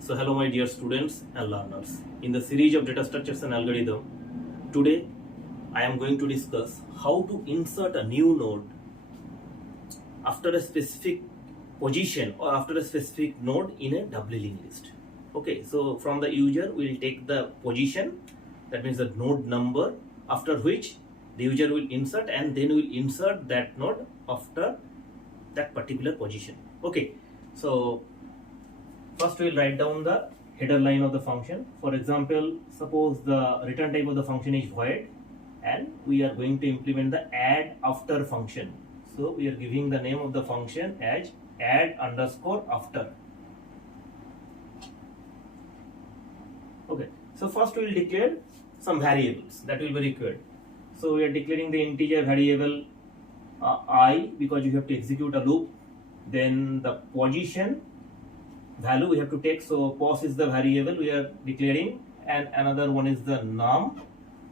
So hello my dear students and learners. In the series of data structures and algorithm, today I am going to discuss how to insert a new node after a specific position or after a specific node in a doubly linked list. Okay, so from the user we will take the position, that means the node number, after which the user will insert, and then we will insert that node after that particular position. Okay, so first we will write down the header line of the function. For example, suppose the return type of the function is void and we are going to implement the add after function. So we are giving the name of the function as add underscore after. Okay, so first we will declare some variables that will be required. So we are declaring the integer variable I, because you have to execute a loop. Then the position value we have to take, so pos is the variable we are declaring, and another one is the num.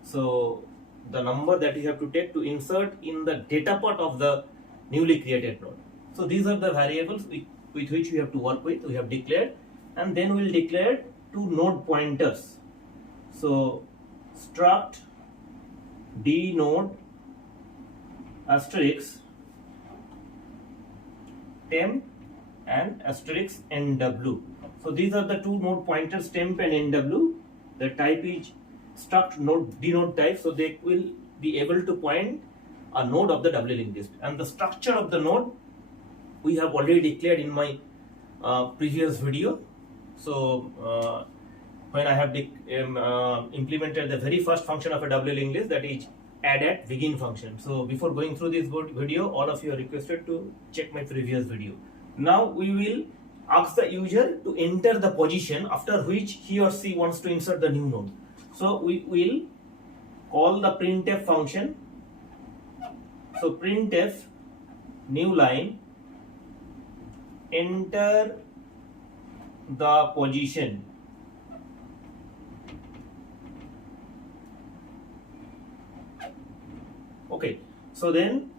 So the number that you have to take to insert in the data part of the newly created node. So these are the variables with which we have to work with. We have declared, and then we will declare two node pointers. So struct d node asterisk temp and asterisk nw. So these are the two node pointers, temp and nw. The type is struct node dnode type, so they will be able to point a node of the doubly linked list. And the structure of the node we have already declared in my previous video. So when I have implemented the very first function of a doubly linked list, that is add at begin function. So before going through this video, all of you are requested to check my previous video. Now we will ask the user to enter the position after which he or she wants to insert the new node. So we will call the printf function. So printf new line, enter the position. Okay, so then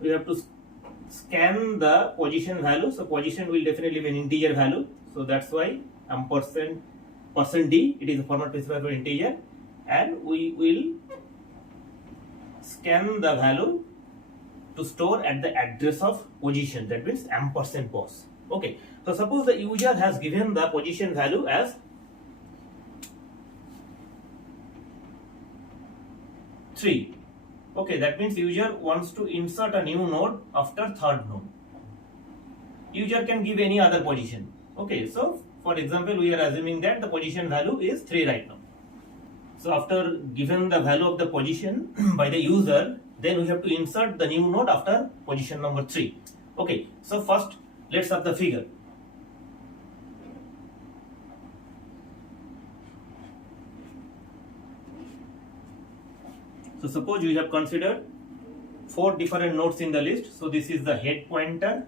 we have to scan the position value. So position will definitely be an integer value, so that's why %d, it is a format specifier for integer, and we will scan the value to store at the address of position, that means %pos. Okay, so suppose the user has given the position value as 3. Okay, that means user wants to insert a new node after third node. User can give any other position. Okay, so for example, we are assuming that the position value is 3 right now. So after given the value of the position by the user, then we have to insert the new node after position number 3. Okay, so first let's have the figure. So suppose you have considered 4 different nodes in the list. So this is the head pointer,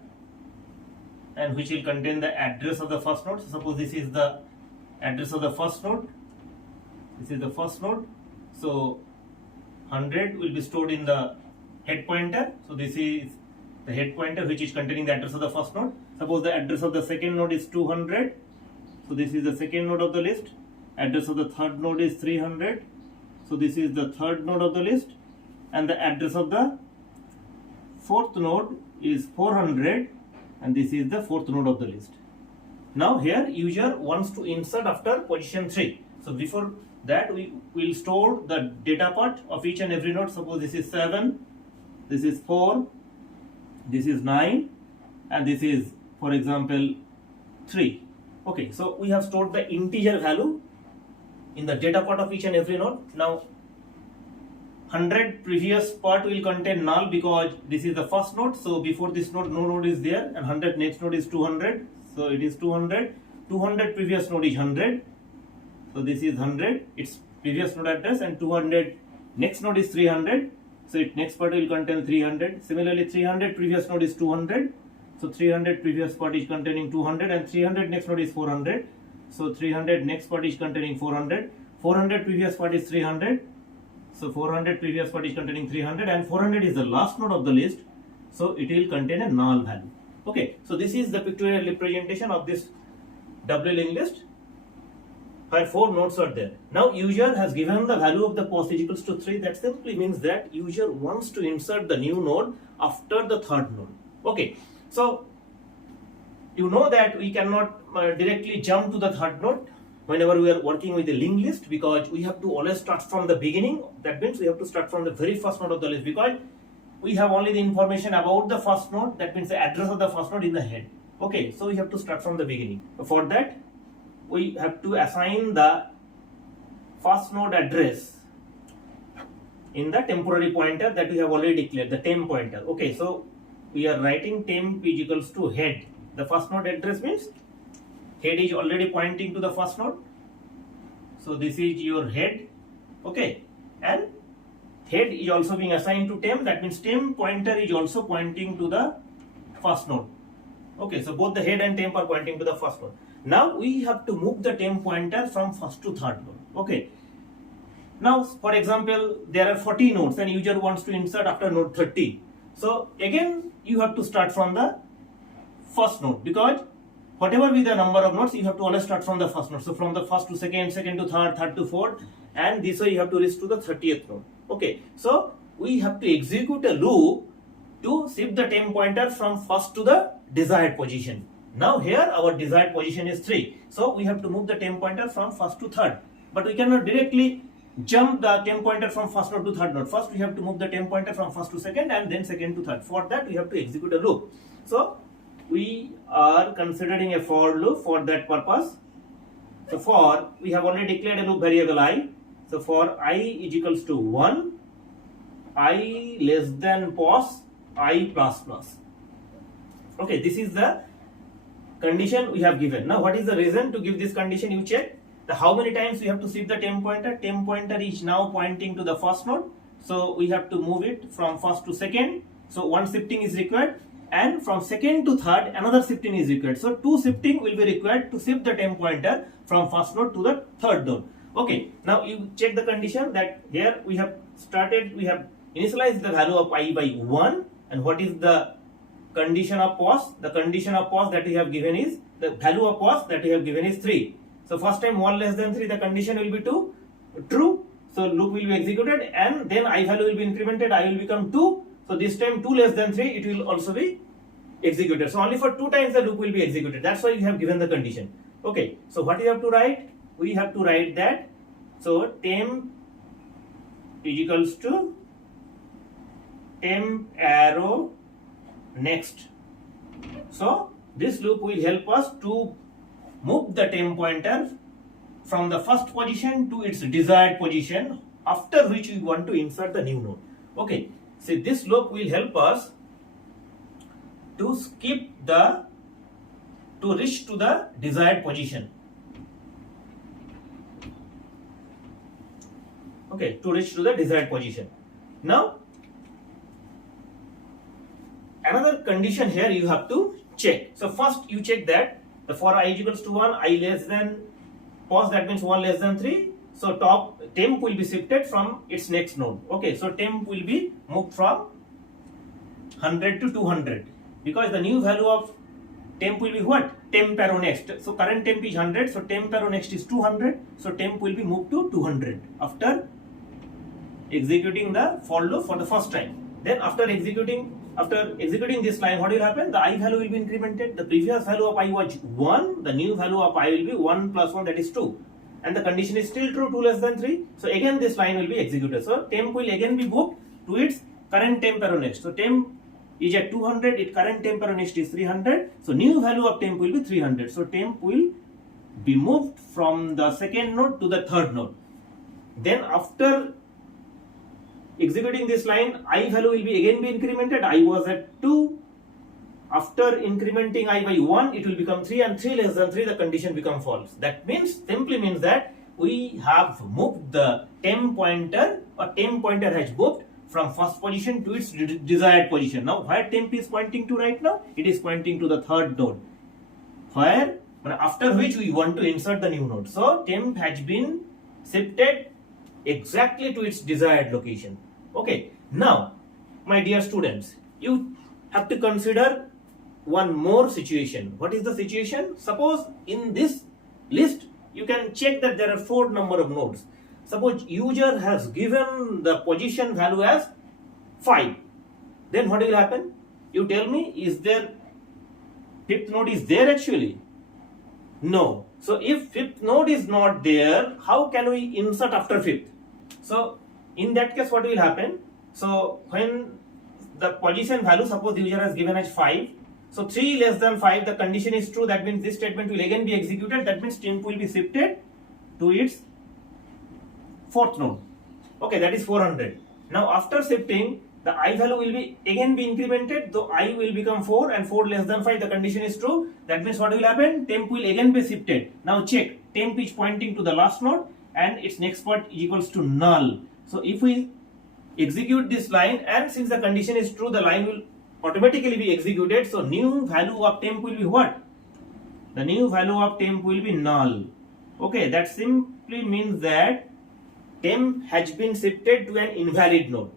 and which will contain the address of the first node. So suppose this is the address of the first node. This is the first node. So 100 will be stored in the head pointer. So this is the head pointer which is containing the address of the first node. Suppose the address of the second node is 200. So this is the second node of the list. Address of the third node is 300. So this is the third node of the list, and the address of the fourth node is 400, and this is the fourth node of the list. Now here user wants to insert after position 3. So before that we will store the data part of each and every node. Suppose this is 7, this is 4, this is 9, and this is, for example, 3. Okay, so we have stored the integer value in the data part of each and every node. Now 100 previous part will contain null because this is the first node. So before this node, no node is there, and 100 next node is 200. So it is 200. 200 previous node is 100. So this is 100, its previous node address, and 200 next node is 300. So its next part will contain 300. Similarly, 300 previous node is 200. So 300 previous part is containing 200, and 300 next node is 400. So 300 next part is containing 400. 400 previous part is 300. So 400 previous part is containing 300, and 400 is the last node of the list. So it will contain a null value. Okay, so this is the pictorial representation of this doubly linked list where 4 nodes are there. Now user has given the value of the post is equals to 3. That simply means that user wants to insert the new node after the third node. Okay, so you know that we cannot directly jump to the third node whenever we are working with the linked list, because we have to always start from the beginning. That means we have to start from the very first node of the list, because we have only the information about the first node, that means the address of the first node in the head. Okay, so we have to start from the beginning. For that, we have to assign the first node address in the temporary pointer that we have already declared, the temp pointer. Okay, so we are writing temp is equals to head. The first node address means head is already pointing to the first node. So this is your head. Okay, and head is also being assigned to temp. That means temp pointer is also pointing to the first node. Okay, so both the head and temp are pointing to the first node. Now we have to move the temp pointer from first to third node. Okay. Now, for example, there are 40 nodes and user wants to insert after node 30. So again, you have to start from the first node, because whatever be the number of nodes, you have to always start from the first node. So from the first to second, second to third, third to fourth, and this way you have to reach to the 30th node. Okay, so we have to execute a loop to shift the temp pointer from first to the desired position. Now here our desired position is 3. So we have to move the temp pointer from first to third. But we cannot directly jump the temp pointer from first node to third node. First we have to move the temp pointer from first to second and then second to third. For that we have to execute a loop. So we are considering a for loop for that purpose. So for, we have already declared a loop variable I. So for I is equals to 1, I less than pos, I plus plus. Okay, this is the condition we have given. Now what is the reason to give this condition? You check the how many times we have to shift the temp pointer. Temp pointer is now pointing to the first node. So we have to move it from first to second. So one shifting is required. And from second to third, another shifting is required. So 2 shifting will be required to shift the temp pointer from first node to the third node. Okay, now you check the condition that here we have started, we have initialized the value of I by 1. And what is the condition of pos? The condition of pos that we have given is, the value of pos that we have given is 3. So first time 1 less than 3, the condition will be true. So loop will be executed and then I value will be incremented, I will become 2. So this time 2 less than 3, it will also be executed. So only for 2 times the loop will be executed. That's why you have given the condition. Okay, so what you have to write? We have to write that, so temp is equals to temp arrow next. So this loop will help us to move the temp pointer from the first position to its desired position, after which we want to insert the new node. Okay, so this loop will help us to reach to the desired position. Okay, to reach to the desired position. Now, another condition here you have to check. So first you check that the for I is equals to 1, I less than pos, that means 1 less than 3. So top temp will be shifted from its next node. Okay, so temp will be moved from 100 to 200, because the new value of temp will be what? Temp arrow next. So current temp is 100, so temp arrow next is 200. So temp will be moved to 200 after executing the for loop for the first time. Then after executing this line, what will happen? The I value will be incremented. The previous value of I was 1. The new value of I will be 1 plus 1, that is 2. And the condition is still true, 2 less than 3. So again this line will be executed. So temp will again be moved to its current temp arrow next. So temp is at 200, its current temp arrow next is 300. So new value of temp will be 300. So temp will be moved from the second node to the third node. Then after executing this line, I value will be again be incremented. I was at 2. After incrementing I by 1, it will become 3, and 3 less than 3, the condition becomes false. That means, simply means that we have moved the temp pointer, or temp pointer has moved from first position to its desired position. Now where temp is pointing to right now? It is pointing to the third node, where after which we want to insert the new node. So temp has been shifted exactly to its desired location. Okay, now my dear students, you have to consider one more situation. What is the situation? Suppose in this list you can check that there are 4 number of nodes. Suppose user has given the position value as 5. Then what will happen? You tell me, is there fifth node is there actually? No. So if fifth node is not there, how can we insert after fifth? So in that case, what will happen? So when the position value, suppose the user has given as 5. So 3 less than 5, the condition is true. That means this statement will again be executed. That means temp will be shifted to its 4th node. Okay, that is 400. Now after shifting, the I value will be again be incremented. Though I will become 4 and 4 less than 5, the condition is true. That means what will happen? Temp will again be shifted. Now check. Temp is pointing to the last node and its next part is equals to null. So if we execute this line, and since the condition is true, the line will automatically be executed. So new value of temp will be what? The new value of temp will be null. Okay, that simply means that temp has been shifted to an invalid node.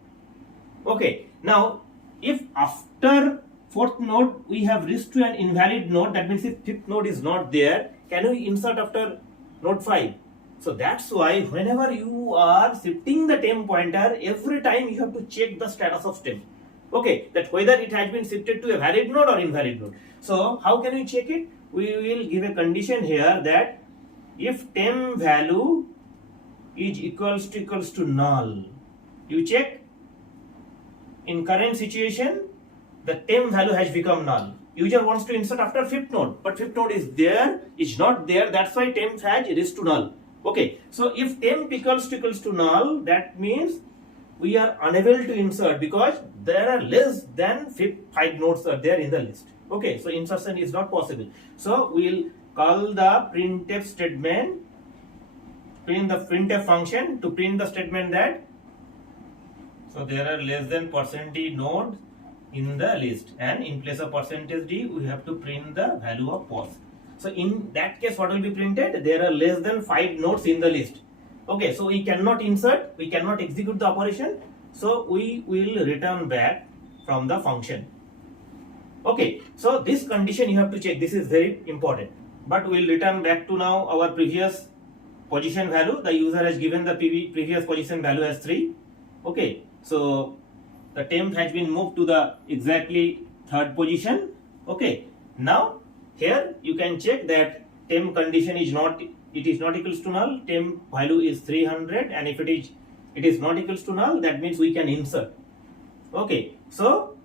Okay, now if after 4th node we have reached to an invalid node, that means if 5th node is not there, can we insert after node 5? So that's why whenever you are shifting the temp pointer, every time you have to check the status of temp. Okay, that whether it has been shifted to a valid node or invalid node. So how can we check it? We will give a condition here that if temp value is equals to null, you check. In current situation, the temp value has become null. User wants to insert after 5th node, but 5th node is not there. That's why temp has reached to null. Okay, so if temp equals to null, that means we are unable to insert because there are less than 5 nodes are there in the list. Okay, so insertion is not possible. So we will call the printf statement, print the printf function to print the statement that so there are less than %d nodes in the list, and in place of %d we have to print the value of pos. So in that case, what will be printed? There are less than 5 nodes in the list. Okay, so we cannot insert, we cannot execute the operation. So we will return back from the function. Okay, so this condition you have to check. This is very important. But we will return back to now our previous position value. The user has given the previous position value as 3. Okay, so the temp has been moved to the exactly 3rd position. Okay, now here you can check that temp condition is not equals to null. Temp value is 300, and if it is not equals to null, that means we can insert. Okay, so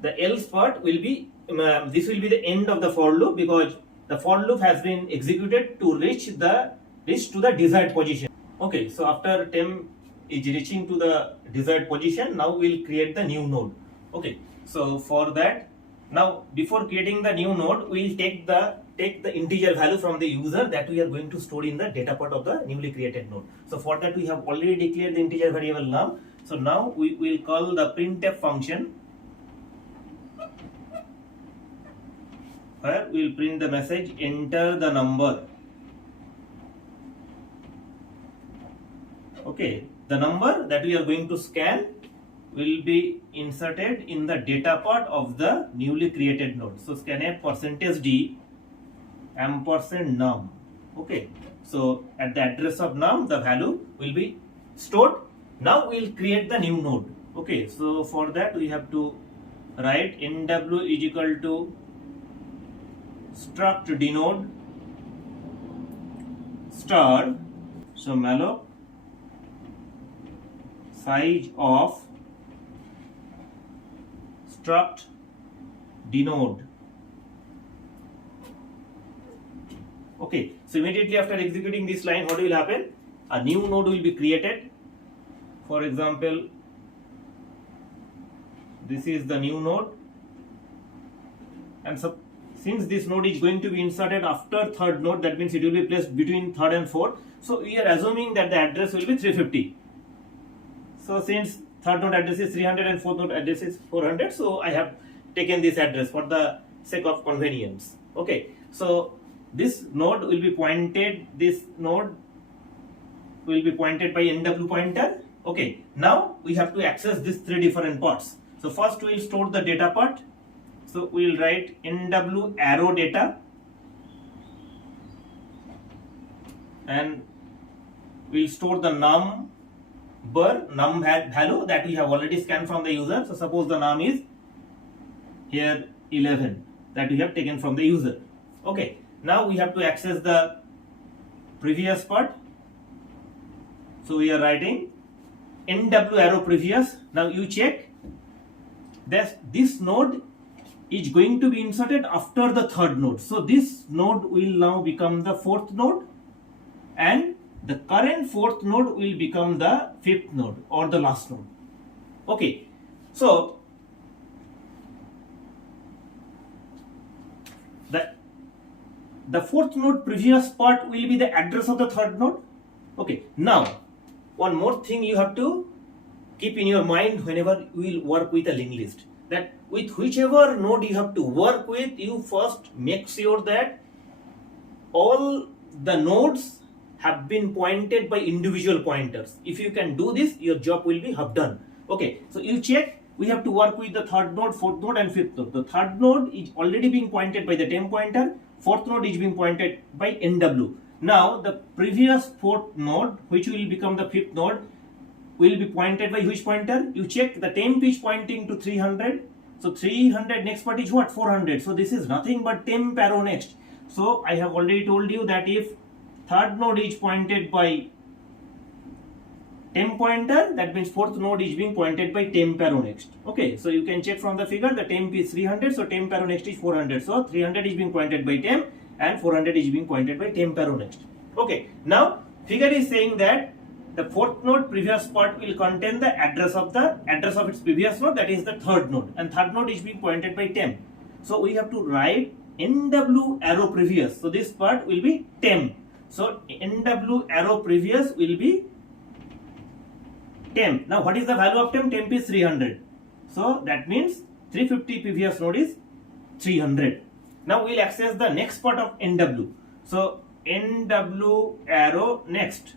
the else part will be this will be the end of the for loop, because the for loop has been executed to reach to the desired position. Okay, so after temp is reaching to the desired position, now we'll create the new node. Okay, so for that, now before creating the new node, we'll take the integer value from the user that we are going to store in the data part of the newly created node. So for that we have already declared the integer variable num. So now we will call the printf function, where we will print the message enter the number. Okay, the number that we are going to scan will be inserted in the data part of the newly created node. So scanf %d %num. Okay, so at the address of num, the value will be stored. Now we will create the new node. Okay, so for that we have to write nw is equal to struct denote star. So malloc size of struct denote. Okay, so immediately after executing this line, what will happen? A new node will be created. For example, this is the new node, and so since this node is going to be inserted after 3rd node, that means it will be placed between 3rd and 4th. So we are assuming that the address will be 350. So since 3rd node address is 300 and 4th node address is 400, so I have taken this address for the sake of convenience. Okay, so this node will be pointed, this node will be pointed by nw pointer. Okay, now we have to access these 3 different parts. So first we will store the data part. So we will write NW arrow data, and we will store the num value that we have already scanned from the user. So suppose the num is here 11 that we have taken from the user. Okay, now we have to access the previous part. So we are writing NW arrow previous. Now you check that this node is going to be inserted after the third node. So this node will now become the fourth node, and the current fourth node will become the fifth node or the last node. Okay, so the fourth node previous part will be the address of the third node. Okay, now one more thing you have to keep in your mind whenever you will work with a linked list, that with whichever node you have to work with, you first make sure that all the nodes have been pointed by individual pointers. If you can do this, your job will be half done. Okay, so you check, we have to work with the third node, fourth node and fifth node. The third node is already being pointed by the temp pointer, fourth node is being pointed by NW. Now the previous fourth node, which will become the fifth node, will be pointed by which pointer? You check, the temp is pointing to 300. So 300 next part is what? 400. So this is nothing but temp arrow next. So I have already told you that if third node is pointed by temp pointer, that means fourth node is being pointed by temp arrow next. Okay, so you can check from the figure, the temp is 300, so temp arrow next is 400. So 300 is being pointed by temp and 400 is being pointed by temp arrow next. Okay, now figure is saying that the fourth node previous part will contain the address of its previous node, that is the third node, and third node is being pointed by temp. So we have to write NW arrow previous. So this part will be temp. So NW arrow previous will be temp. Now what is the value of temp? Temp is 300. So that means 350 previous node is 300. Now we will access the next part of NW. So NW arrow next.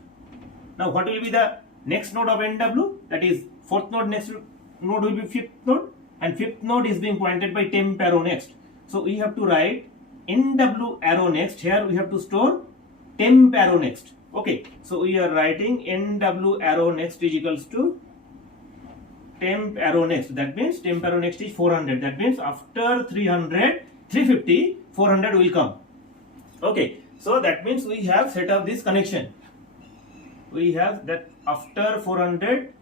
Now what will be the next node of NW? That is fourth node, next node will be fifth node, and fifth node is being pointed by temp arrow next. So we have to write NW arrow next. Here we have to store temp arrow next. Okay, so we are writing NW arrow next is equals to temp arrow next. That means temp arrow next is 400. That means after 300, 350, 400 will come. Okay, so that means we have set up this connection. We have that after 400,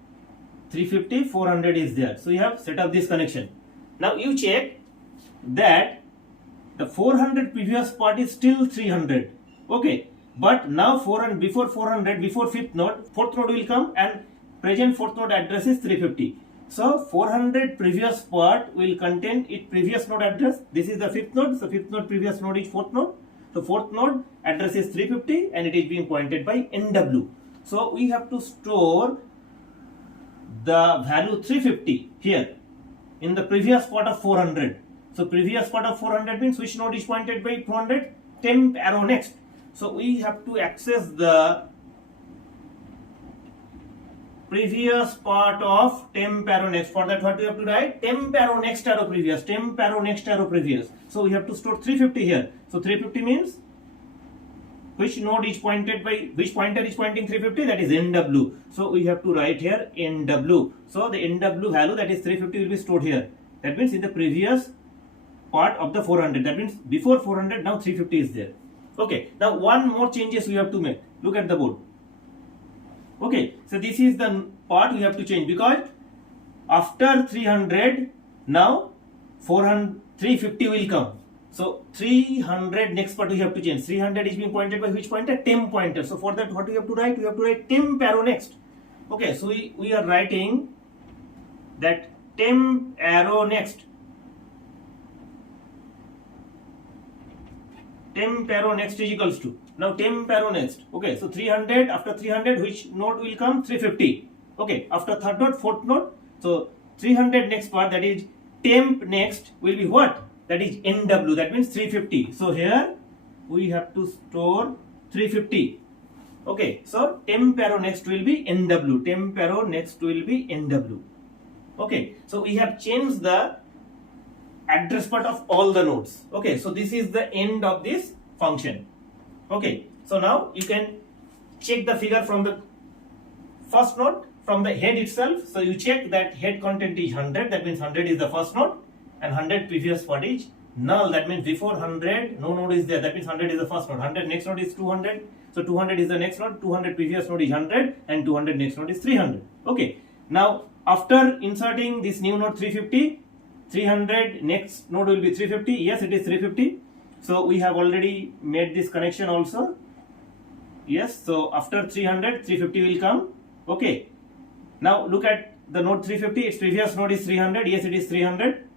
350, 400 is there. So we have set up this connection. Now you check that the 400 previous part is still 300. Okay, but now 400, before fifth node, fourth node will come, and present fourth node address is 350. So 400 previous part will contain its previous node address. This is the fifth node. So fifth node previous node is fourth node. So fourth node address is 350 and it is being pointed by NW. So we have to store the value 350 here in the previous part of 400. So previous part of 400 means which node is pointed by 400? Temp arrow next. So we have to access the previous part of temp arrow next. For that, what we have to write? Temp arrow next arrow previous. Temp arrow next arrow previous. So we have to store 350 here. So 350 means which node is pointed by, which pointer is pointing 350? That is NW. So we have to write here NW. So the NW value, that is 350, will be stored here. That means in the previous part of the 400. That means before 400, now 350 is there. Okay, now one more changes we have to make. Look at the board. Okay, so this is the part we have to change, because after 300, now 350 will come. So 300 next part we have to change. 300 is being pointed by which pointer? Temp pointer. So for that, what we have to write? We have to write temp arrow next. Okay, so we are writing that temp arrow next. Temp arrow next is equals to, now temp arrow next. Okay, so 300, after 300 which node will come? 350. Okay, after third node, fourth node. So 300 next part, that is temp next, will be what? That is NW. That means 350. So here we have to store 350. Okay, so temp arrow next will be NW. Temp arrow next will be NW. Okay, so we have changed the address part of all the nodes. Okay, so this is the end of this function. Okay, so now you can check the figure from the first node, from the head itself. So you check that head content is 100, that means 100 is the first node, and 100 previous part is null, that means before 100 no node is there, that means 100 is the first node, 100 next node is 200, so 200 is the next node, 200 previous node is 100, and 200 next node is 300. Okay, now after inserting this new node 350, 300 next node will be 350. Yes, it is 350. So we have already made this connection also. Yes, so after 300, 350 will come. Okay, now look at the node 350, its previous node is 300. Yes, it is 300.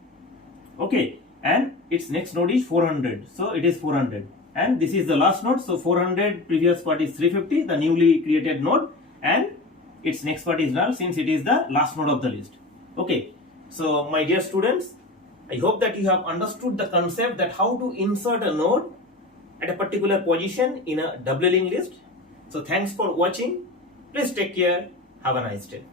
Okay, and its next node is 400. So it is 400. And this is the last node. So 400 previous part is 350, the newly created node, and its next part is null since it is the last node of the list. Okay, so my dear students, I hope that you have understood the concept that how to insert a node at a particular position in a doubly linked list. So thanks for watching. Please take care. Have a nice day.